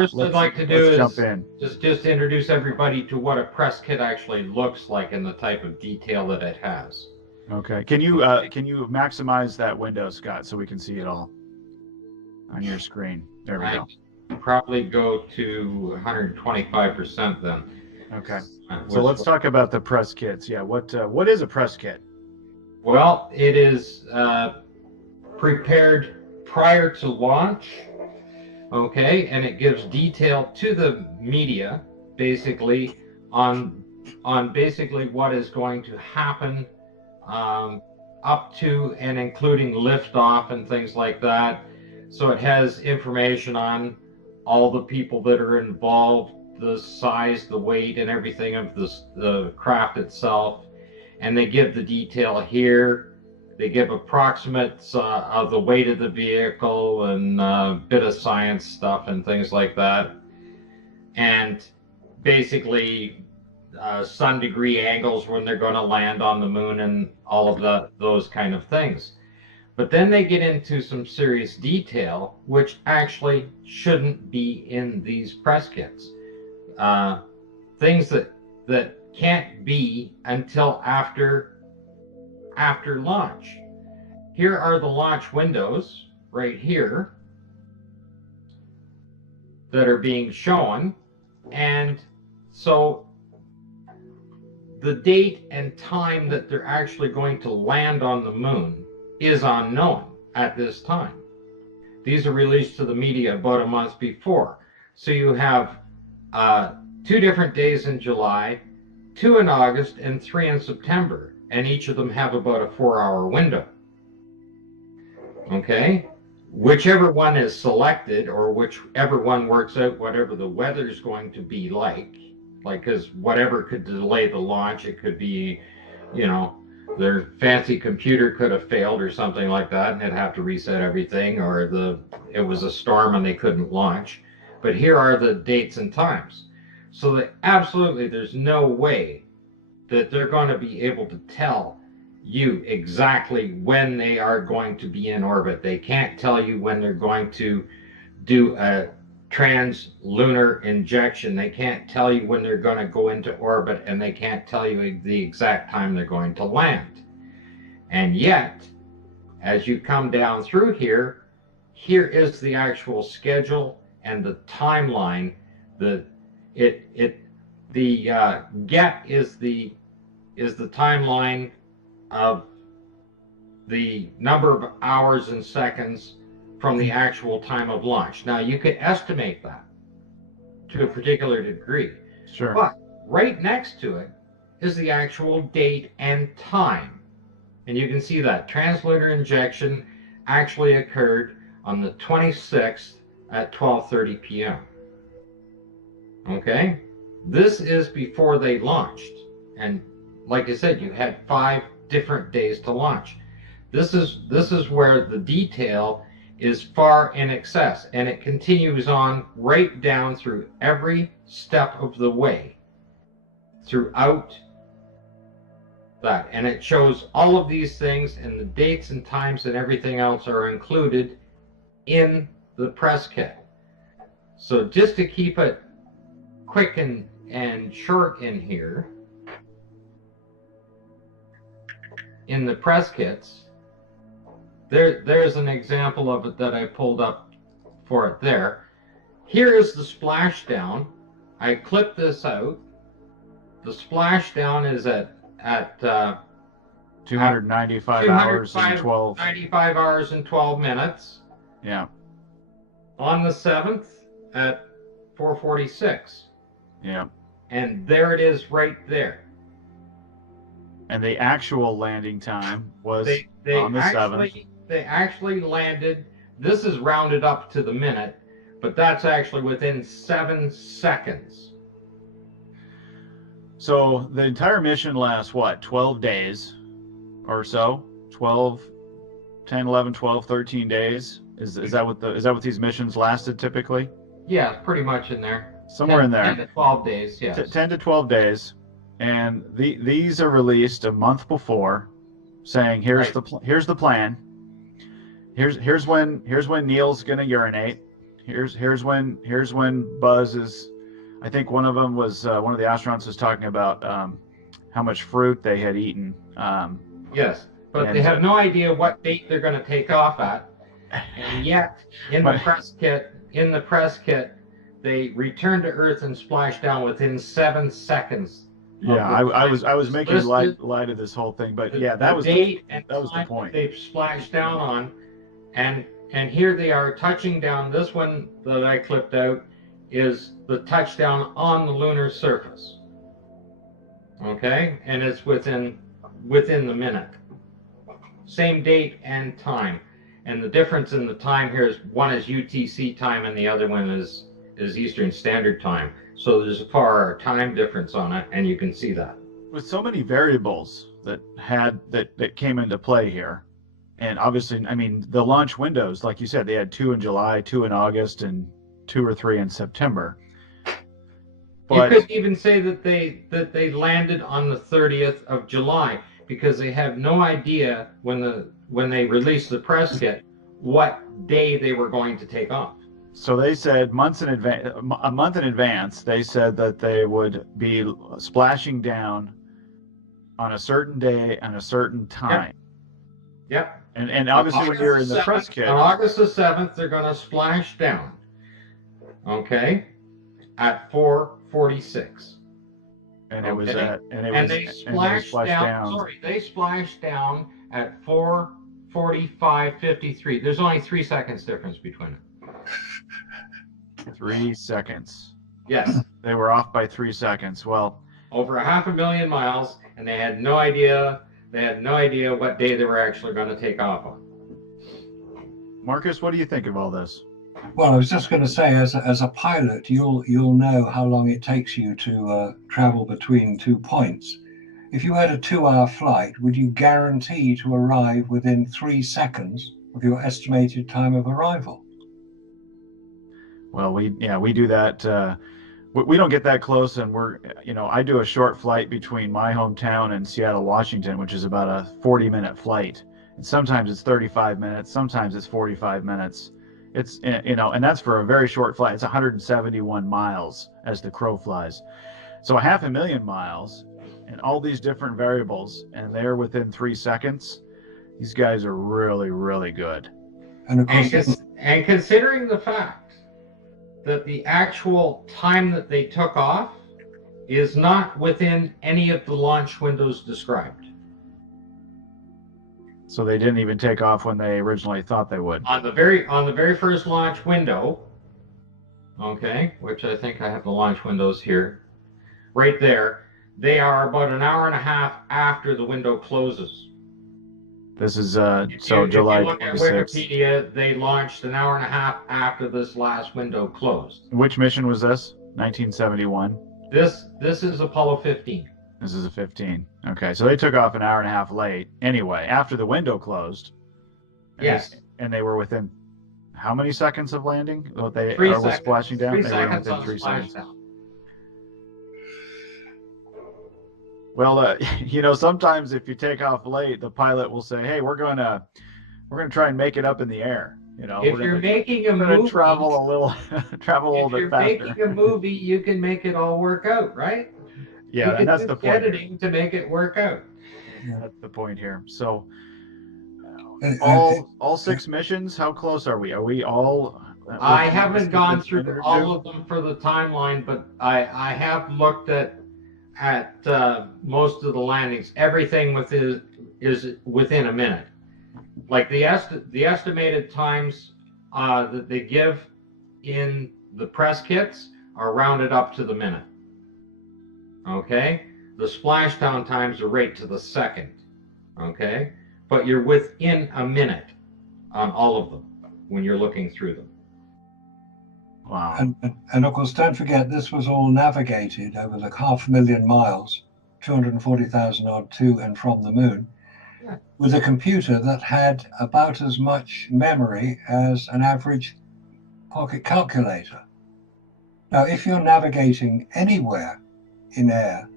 First, I'd like to do jump in. Just introduce everybody to what a press kit actually looks like and the type of detail that it has. Okay. Can you maximize that window, Scott, so we can see it all on your screen? There we go. Probably go to 125% then. Okay. So let's talk about the press kits. Yeah. What is a press kit? Well, it is prepared prior to launch. Okay, and it gives detail to the media, basically on basically what is going to happen up to and including liftoff and things like that. So it has information on all the people that are involved, the size, the weight, and everything of the craft itself, and they give the detail here. They give approximates of the weight of the vehicle and a bit of science stuff and things like that. And basically sun degree angles when they're going to land on the moon and all of those kind of things. But then they get into some serious detail, which actually shouldn't be in these press kits. Things that can't be until after launch. Here are the launch windows right here that are being shown, and so the date and time that they're actually going to land on the moon is unknown at this time. These are released to the media about a month before. So you have 2 different days in July, 2 in August, and 3 in September. And each of them have about a 4-hour window. Okay? Whichever one is selected, or whichever one works out whatever the weather's going to be like, because whatever could delay the launch, it could be, their fancy computer could have failed or something like that, and they'd have to reset everything, or it was a storm and they couldn't launch. But here are the dates and times. So that absolutely there's no way that they're going to be able to tell you exactly when they are going to be in orbit. They can't tell you when they're going to do a trans-lunar injection. They can't tell you when they're going to go into orbit, and they can't tell you the exact time they're going to land. And yet, as you come down through here is the actual schedule and the timeline. The get is the timeline of the number of hours and seconds from the actual time of launch. Now, you could estimate that to a particular degree. Sure. But right next to it is the actual date and time. And you can see that translunar injection actually occurred on the 26th at 12:30 p.m. Okay? This is before they launched. And like I said, you had 5 different days to launch. This is where the detail is far in excess, and it continues on right down through every step of the way throughout that. And it shows all of these things, and the dates and times and everything else are included in the press kit. So just to keep it quick and short in here, in the press kits, there's an example of it that I pulled up for it there. Here is the splashdown. I clipped this out. The splashdown is at 295 hours and 12. 95 hours and 12 minutes. Yeah. On the 7th at 4:46. Yeah. And there it is right there. And the actual landing time was on the 7th. They actually landed, this is rounded up to the minute, but that's actually within 7 seconds. So the entire mission lasts, what, 12 days or so? 12, 10, 11, 12, 13 days? Is that what these missions lasted typically? Yeah, pretty much in there. Somewhere in there. 10 to 12 days, yes. 10 to 12 days. And these are released a month before, saying here's right. the plan. Here's when Neil's gonna urinate. here's when Buzz is. I think one of them was one of the astronauts was talking about how much fruit they had eaten. Yes, but they have no idea what date they're going to take off at, and yet in the press kit, they return to Earth and splash down within 7 seconds. Yeah, I was making light of this whole thing, but yeah, that was the point. They've splashed down on, and here they are touching down. This one that I clipped out is the touchdown on the lunar surface. Okay, and it's within the minute. Same date and time, and the difference in the time here is one is UTC time and the other one is Eastern Standard Time. So there's a far time difference on it, and you can see that. With so many variables that came into play here, and obviously, I mean, the launch windows, like you said, they had 2 in July, 2 in August, and 2 or 3 in September. But you could even say that they landed on the 30th of July because they have no idea when they released the press kit what day they were going to take off. So they said a month in advance, they said that they would be splashing down on a certain day and a certain time. Yep. And obviously when you're in the press kit. On August the 7th, they're going to splash down. Okay? At 4:46. And it was at they splashed down. Sorry, they splashed down at 4:45:53. There's only 3 seconds difference between it. 3 seconds. Yes. They were off by 3 seconds. Well, over 500,000 miles, and they had no idea. They had no idea what day they were actually going to take off on. Marcus, what do you think of all this? Well, I was just going to say, as a pilot, you'll know how long it takes you to travel between 2 points. If you had a 2-hour flight, would you guarantee to arrive within 3 seconds of your estimated time of arrival? Well, we do that. We don't get that close, and I do a short flight between my hometown and Seattle, Washington, which is about a 40-minute flight. And sometimes it's 35 minutes, sometimes it's 45 minutes. It's, and that's for a very short flight. It's 171 miles as the crow flies. So 500,000 miles and all these different variables, and they're within 3 seconds. These guys are really, really good. And of course, and considering the fact that the actual time that they took off is not within any of the launch windows described. So they didn't even take off when they originally thought they would. On the very first launch window, okay, which I think I have the launch windows here, right there, they are about an hour and a half after the window closes. This is July 26th. If you look at Wikipedia, they launched an hour and a half after this last window closed. Which mission was this? 1971? This is Apollo 15. This is a 15. Okay, so they took off an hour and a half late. Anyway, after the window closed. Yes. And they were within how many seconds of landing? 3 seconds. Splashing down? 3 seconds on 3 seconds. Well, sometimes if you take off late, the pilot will say, "Hey, we're gonna try and make it up in the air." If you're making a movie, travel a little bit faster. If you're making a movie, you can make it all work out, right? Yeah, and that's the point. Editing to make it work out. Yeah. That's the point here. So, And all 6 missions. How close are we? Are we all? I haven't gone through all of them for the timeline, but I have looked at most of the landings. Everything is within a minute. Like the estimated times that they give in the press kits are rounded up to the minute. Okay, the splashdown times are right to the second. Okay, but you're within a minute on all of them when you're looking through them. Wow. And of course, don't forget, this was all navigated over the 500,000 miles, 240,000 odd to and from the moon, with a computer that had about as much memory as an average pocket calculator. Now, if you're navigating anywhere in air,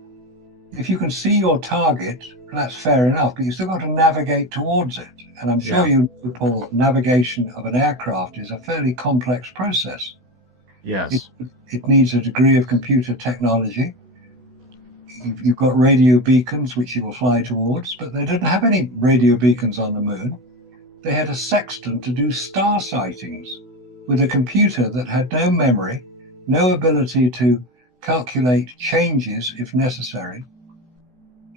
if you can see your target, that's fair enough, but you've still got to navigate towards it. And I'm sure you know, Paul, navigation of an aircraft is a fairly complex process. Yes. It needs a degree of computer technology. You've got radio beacons, which you will fly towards, but they didn't have any radio beacons on the moon. They had a sextant to do star sightings with a computer that had no memory, no ability to calculate changes if necessary.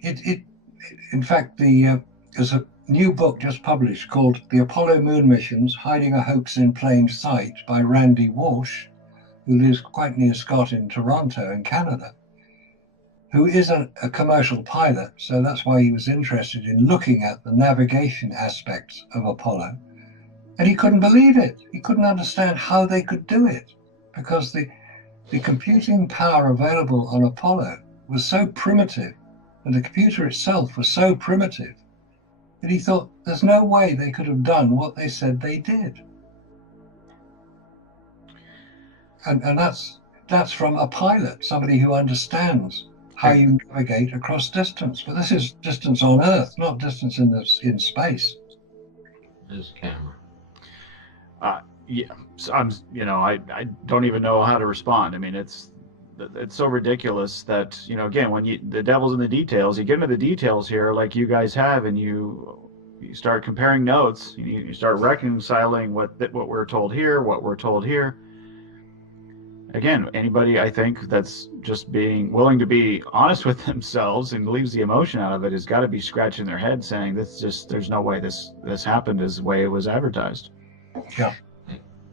In fact, there's a new book just published called The Apollo Moon Missions, Hiding a Hoax in Plain Sight by Randy Walsh, who lives quite near Scott in Toronto in Canada, who is a commercial pilot. So that's why he was interested in looking at the navigation aspects of Apollo. And he couldn't believe it. He couldn't understand how they could do it, because the computing power available on Apollo was so primitive, and the computer itself was so primitive, that he thought there's no way they could have done what they said they did. And that's from a pilot, somebody who understands how you navigate across distance. But this is distance on Earth, not distance in space. This camera. Yeah, so I don't even know how to respond. I mean, it's so ridiculous that, again, when the devil's in the details, you get into the details here like you guys have, and you start comparing notes, you start reconciling what we're told here, what we're told here. Again, anybody, I think, that's just being willing to be honest with themselves and leaves the emotion out of it has got to be scratching their head saying, there's no way this happened as the way it was advertised.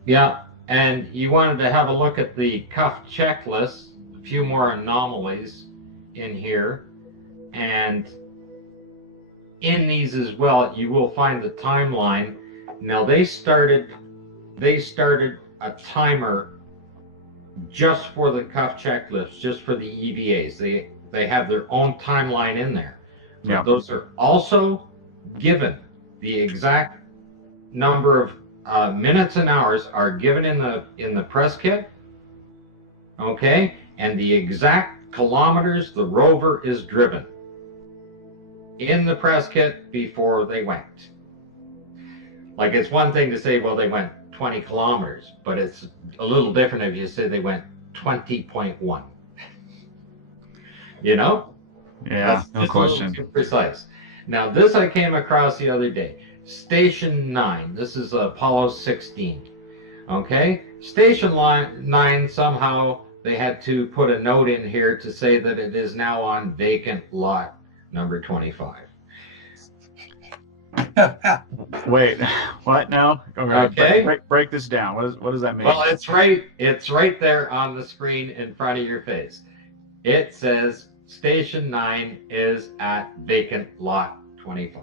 Yeah, and you wanted to have a look at the cuff checklist, a few more anomalies in here, and in these as well, you will find the timeline. Now they started a timer just for the cuff checklist, just for the EVAs. They have their own timeline in there. Yeah. Those are also given. The exact number of minutes and hours are given in the press kit, okay, and the exact kilometers the rover is driven in the press kit before they went. Like, it's one thing to say, well, they went 20 kilometers, but it's a little different if you say they went 20.1. Yeah, that's no question. A little too precise. Now, this I came across the other day. Station 9, this is Apollo 16, okay? Station 9, somehow they had to put a note in here to say that it is now on vacant lot number 25. Wait, what now? Okay. Break this down. What does that mean? Well, it's right there on the screen in front of your face. It says Station 9 is at vacant lot 25.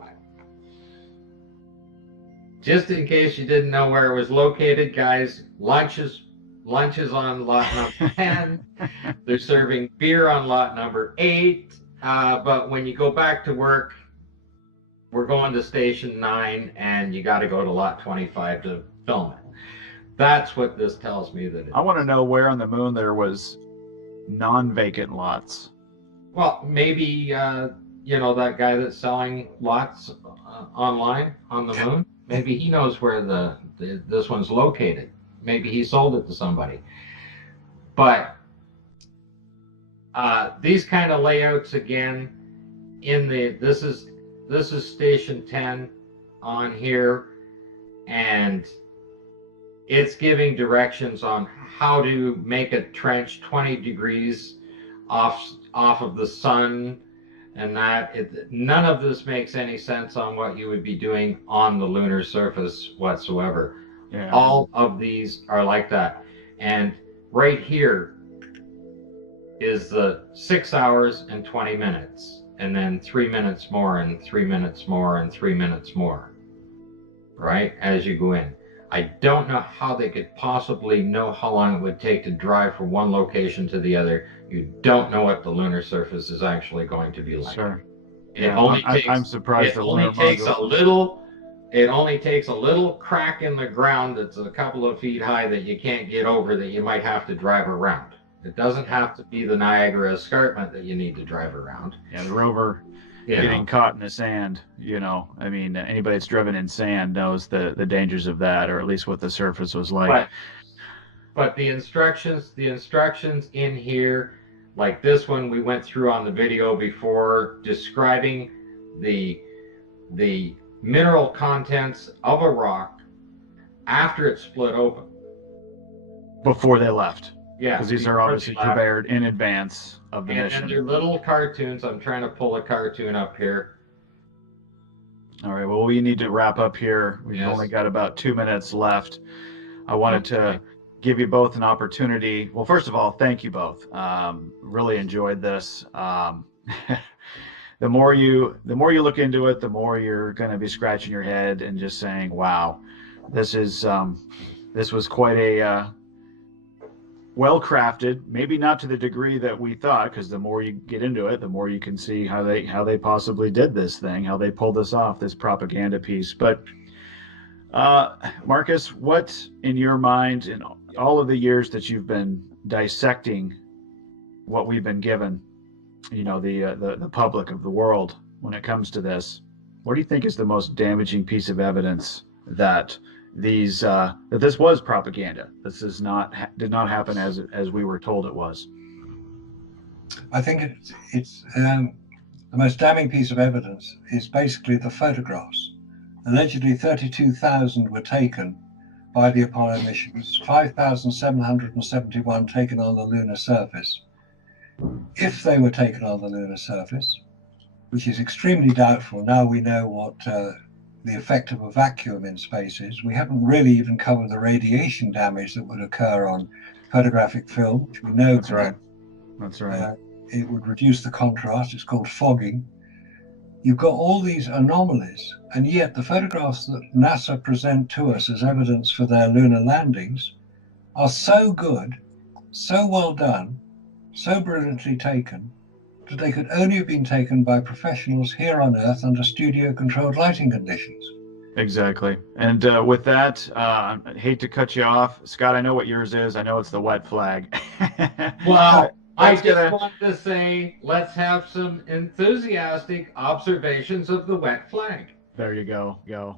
Just in case you didn't know where it was located, guys, lunch is on lot number 10. They're serving beer on lot number 8. But when you go back to work, we're going to Station 9, and you got to go to lot 25 to film it. That's what this tells me that it is. I want to know where on the moon there was non-vacant lots. Well, maybe, that guy that's selling lots online on the moon, maybe he knows where this one's located. Maybe he sold it to somebody. But these kind of layouts, again, this is Station 10 on here, and it's giving directions on how to make a trench 20 degrees off of the sun, and none of this makes any sense on what you would be doing on the lunar surface whatsoever. Yeah. All of these are like that. And right here is the 6 hours and 20 minutes, and then 3 minutes more, and 3 minutes more, and 3 minutes more, right, as you go in. I don't know how they could possibly know how long it would take to drive from one location to the other. You don't know what the lunar surface is actually going to be like. Sure. I'm surprised it only takes a little crack in the ground that's a couple of feet high that you can't get over, that you might have to drive around. It doesn't have to be the Niagara Escarpment that you need to drive around. Yeah, the rover getting caught in the sand, I mean, anybody that's driven in sand knows the dangers of that, or at least what the surface was like. But the instructions in here, like this one we went through on the video before, describing the mineral contents of a rock after it's split open. Before they left. Yeah. Because these are obviously prepared in advance of the mission. And they're little cartoons. I'm trying to pull a cartoon up here. All right, well, we need to wrap up here. We've only got about 2 minutes left. I wanted to give you both an opportunity. Well, first of all, thank you both. Really enjoyed this. The more you look into it, the more you're going to be scratching your head and just saying, "Wow, this was quite a well crafted. Maybe not to the degree that we thought, because the more you get into it, the more you can see how they possibly did this thing, how they pulled this off, this propaganda piece." But Marcus, what in your mind, in all of the years that you've been dissecting what we've been given, the public of the world, when it comes to this, what do you think is the most damaging piece of evidence that that this was propaganda? This did not happen as we were told it was. I think it's the most damning piece of evidence is basically the photographs. Allegedly 32,000 were taken by the Apollo missions, 5,771 taken on the lunar surface. If they were taken on the lunar surface, which is extremely doubtful, now we know what the effect of a vacuum in space is. We haven't really even covered the radiation damage that would occur on photographic film, which we know. That's right. That's right. It would reduce the contrast. It's called fogging. You've got all these anomalies, and yet the photographs that NASA present to us as evidence for their lunar landings are so good, so well done, so brilliantly taken, that they could only have been taken by professionals here on Earth under studio-controlled lighting conditions. Exactly. And with that, I hate to cut you off. Scott, I know what yours is. I know it's the wet flag. Well, I just want to say, let's have some enthusiastic observations of the wet flag. There you go. Go.